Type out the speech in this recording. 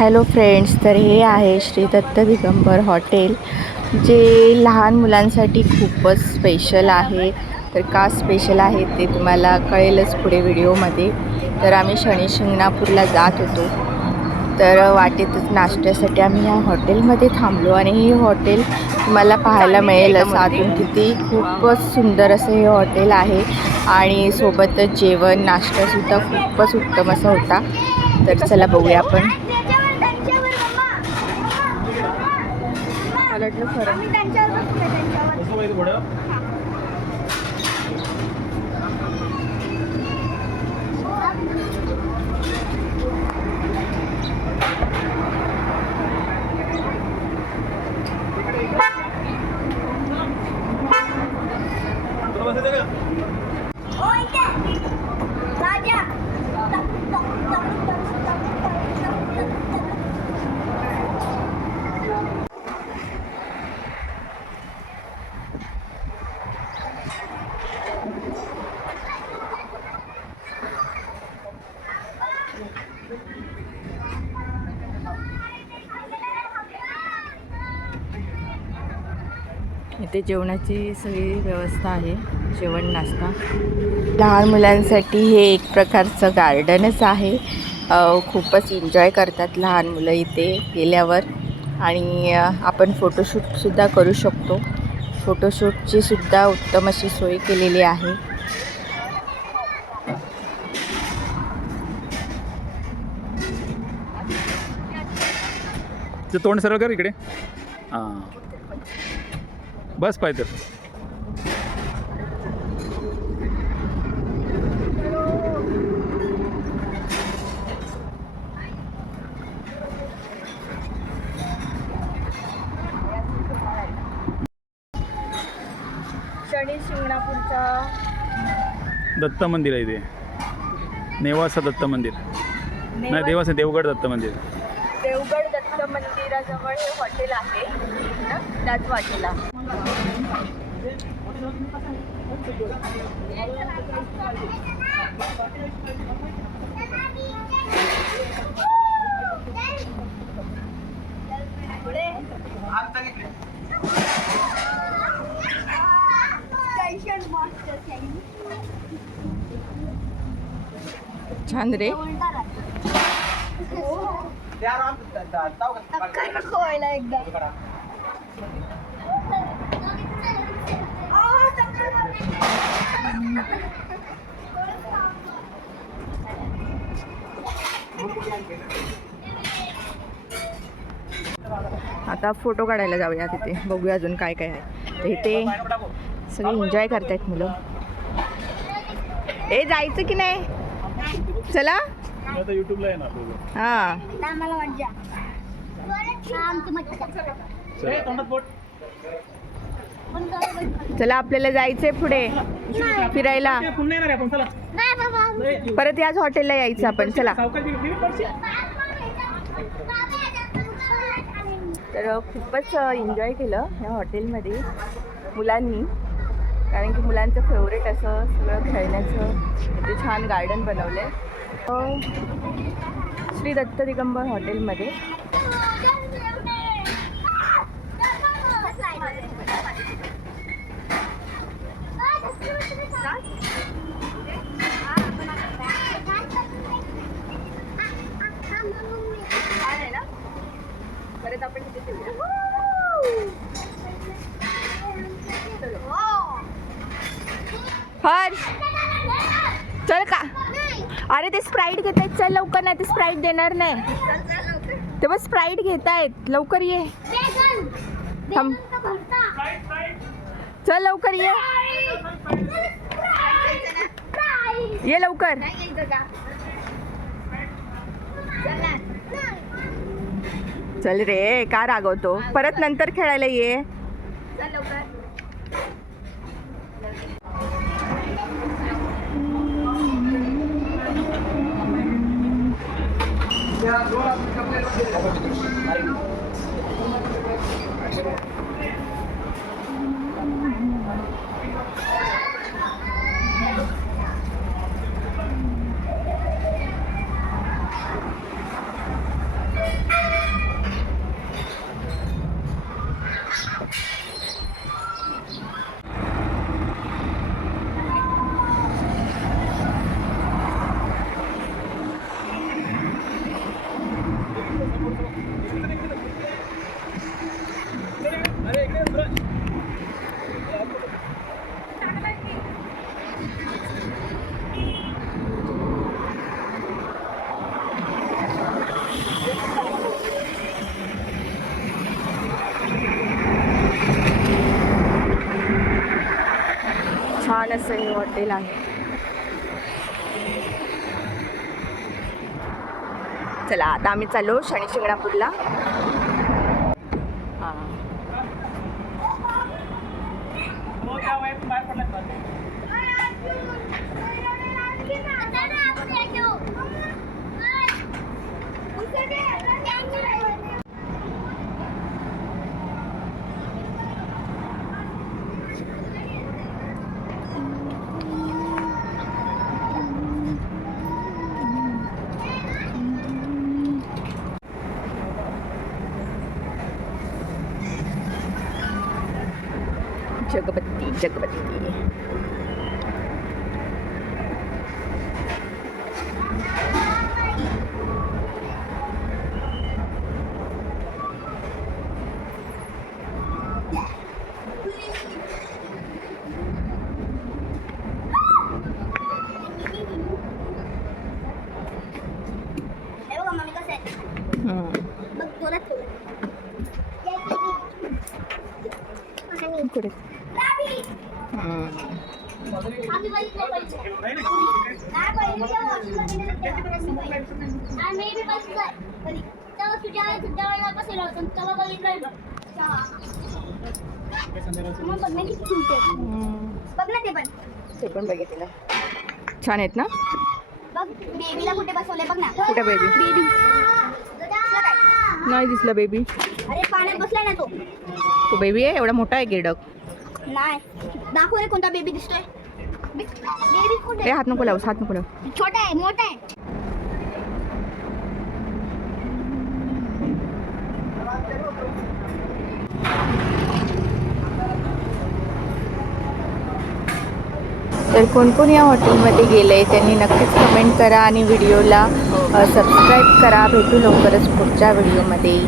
Hello friends, तर हे आहे श्री दत्त दिगंबर हॉटेल, जे लहान मुलांसाठी खूपच स्पेशल आहे. तर का स्पेशल आहे ते तुम्हाला कळेलच पुढे व्हिडिओमध्ये. तर आम्ही शनी शिंगणापूरला जात होतो, तर वाटेतच नाश्त्यासाठी आम्ही ह्या हॉटेलमध्ये थांबलो आणि हे हॉटेल तुम्हाला पाहायला मिळेलच. आतून किती खूपच सुंदर असं हे हॉटेल आहे आणि सोबतच जेवण नाश्तासुद्धा खूपच उत्तम असा होता. तर चला बघूया आपण. इथे जेवणाची सगळी व्यवस्था आहे, जेवण नाश्ता. लहान मुलांसाठी हे एक प्रकारचं गार्डनच आहे. खूपच एन्जॉय करतात लहान मुलं इथे गेल्यावर. आणि आपण फोटोशूटसुद्धा करू शकतो. फोटोशूटची सुद्धा उत्तम अशी सोय केलेली आहे. तोंड सरळ कर इकडे. हां, बस पाहिजे. शनी शिंगणापूरचा दत्त मंदिर आहे ते. नेवासा दत्त मंदिर नाही, देवाचं देवगड दत्त मंदिर. देवगड दत्त मंदिराजवळ हे हॉटेल आहे ना, त्याच वाटेला. छान रे. आता फोटो काढायला जाऊया तिथे, बघूया अजून काय काय आहे. तर इथे सगळे एन्जॉय करतायत मुलं. ए, जायचं की नाही? चला. युट्यूबला आहे ना. हां, चला आपल्याला जायचंय पुढे फिरायला. परत याच हॉटेलला यायचं आपण. चला. तर खूपच एन्जॉय केलं ह्या हॉटेलमध्ये मुलांनी, कारण की मुलांचं फेवरेट असं सगळं खेळण्याचं इथे छान गार्डन बनवलं आहे श्री दत्त दिगंबर हॉटेलमध्ये. परत आपण तिथे हर्ष, चल का. अरे ते स्प्राईट घेत आहेत, चल लवकर, नाही ते स्प्राईट देणार नाही. ते बस स्प्राईट घेत आहेत, लवकर ये. थांब, चल लवकर ये, ये लवकर. चल रे, का रागवतो. परत नंतर खेळायला ये. छान असं हे हॉटेल आहे. चला आता आम्ही चाललो शनी शिंगणापूरला. जगबत्ती जगबत्ती. कुठे ते पण बघितलं. छान आहेत ना. बघ बेबीला कुठे बसवलंय बघ ना. कुठे बेबी? बेबी नाही दिसला बेबी. अरे पाण्यात बसलाय ना तो. तो बेबी आहे एवढा मोठा आहे गिडक. नाही दाखव रे कोणता बेबी दिसतोय. बेबी कुठे? ए हात नको लावूस, हात नको लावू. छोटा आहे मोठा आहे. तर कोण कोण या हॉटेलमध्ये गेलं आहे त्यांनी नक्कीच कमेंट करा आणि व्हिडिओला सबस्क्राईब करा. भेटू लवकरच पुढच्या व्हिडिओमध्ये.